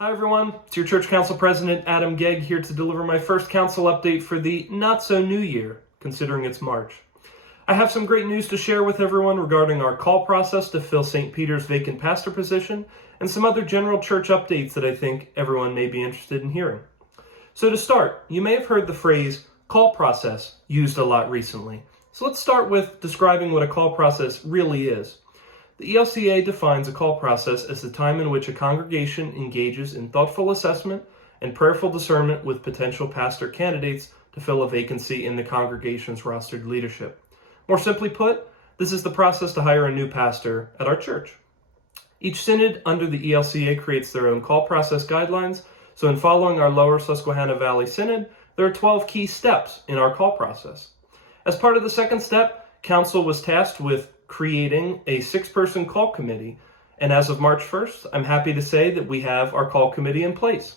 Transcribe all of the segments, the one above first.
Hi everyone, it's your Church Council President Adam Gegg here to deliver my first council update for the not-so-new year, considering it's March. I have some great news to share with everyone regarding our call process to fill St. Peter's vacant pastor position, and some other general church updates that I think everyone may be interested in hearing. So to start, you may have heard the phrase call process used a lot recently. So let's start with describing what a call process really is. The ELCA defines a call process as the time in which a congregation engages in thoughtful assessment and prayerful discernment with potential pastor candidates to fill a vacancy in the congregation's rostered leadership. More simply put, this is the process to hire a new pastor at our church. Each synod under the ELCA creates their own call process guidelines, so in following our Lower Susquehanna Valley Synod, there are 12 key steps in our call process. As part of the second step, Council was tasked with creating a 6-person call committee, and as of March 1st, I'm happy to say that we have our call committee in place.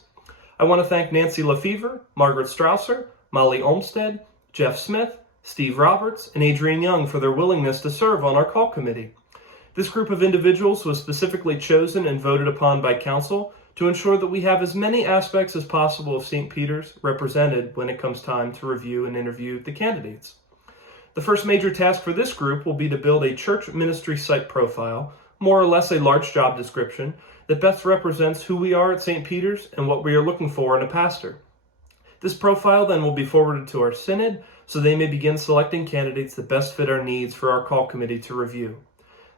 I want to thank Nancy Lefevre, Margaret Strausser, Molly Olmsted, Jeff Smith, Steve Roberts, and Adrian Young for their willingness to serve on our call committee. This group of individuals was specifically chosen and voted upon by Council to ensure that we have as many aspects as possible of St. Peter's represented when it comes time to review and interview the candidates. The first major task for this group will be to build a church ministry site profile, more or less a large job description, that best represents who we are at St. Peter's and what we are looking for in a pastor. This profile then will be forwarded to our synod so they may begin selecting candidates that best fit our needs for our call committee to review.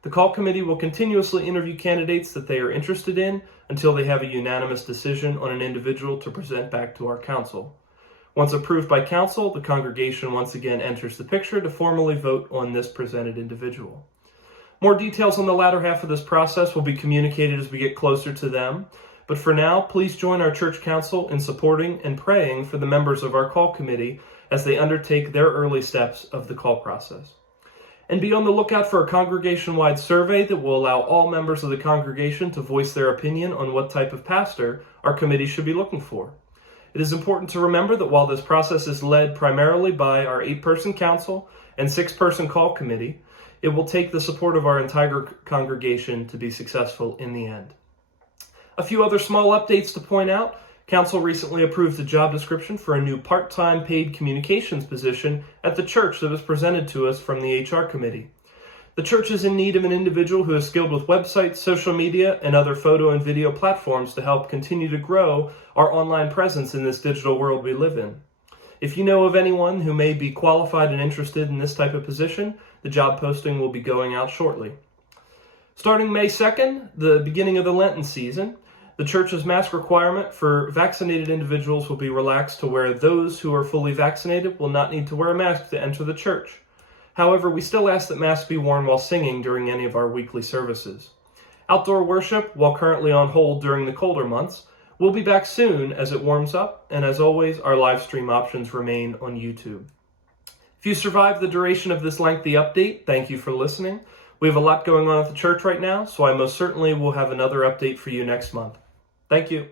The call committee will continuously interview candidates that they are interested in until they have a unanimous decision on an individual to present back to our council. Once approved by council, the congregation once again enters the picture to formally vote on this presented individual. More details on the latter half of this process will be communicated as we get closer to them, but for now, please join our church council in supporting and praying for the members of our call committee as they undertake their early steps of the call process. And be on the lookout for a congregation-wide survey that will allow all members of the congregation to voice their opinion on what type of pastor our committee should be looking for. It is important to remember that while this process is led primarily by our 8-person council and 6-person call committee, it will take the support of our entire congregation to be successful in the end. A few other small updates to point out. Council recently approved the job description for a new part-time paid communications position at the church that was presented to us from the HR committee. The church is in need of an individual who is skilled with websites, social media, and other photo and video platforms to help continue to grow our online presence in this digital world we live in. If you know of anyone who may be qualified and interested in this type of position, the job posting will be going out shortly. Starting May 2nd, the beginning of the Lenten season, the church's mask requirement for vaccinated individuals will be relaxed to where those who are fully vaccinated will not need to wear a mask to enter the church. However, we still ask that masks be worn while singing during any of our weekly services. Outdoor worship, while currently on hold during the colder months, will be back soon as it warms up, and as always, our live stream options remain on YouTube. If you survived the duration of this lengthy update, thank you for listening. We have a lot going on at the church right now, so I most certainly will have another update for you next month. Thank you.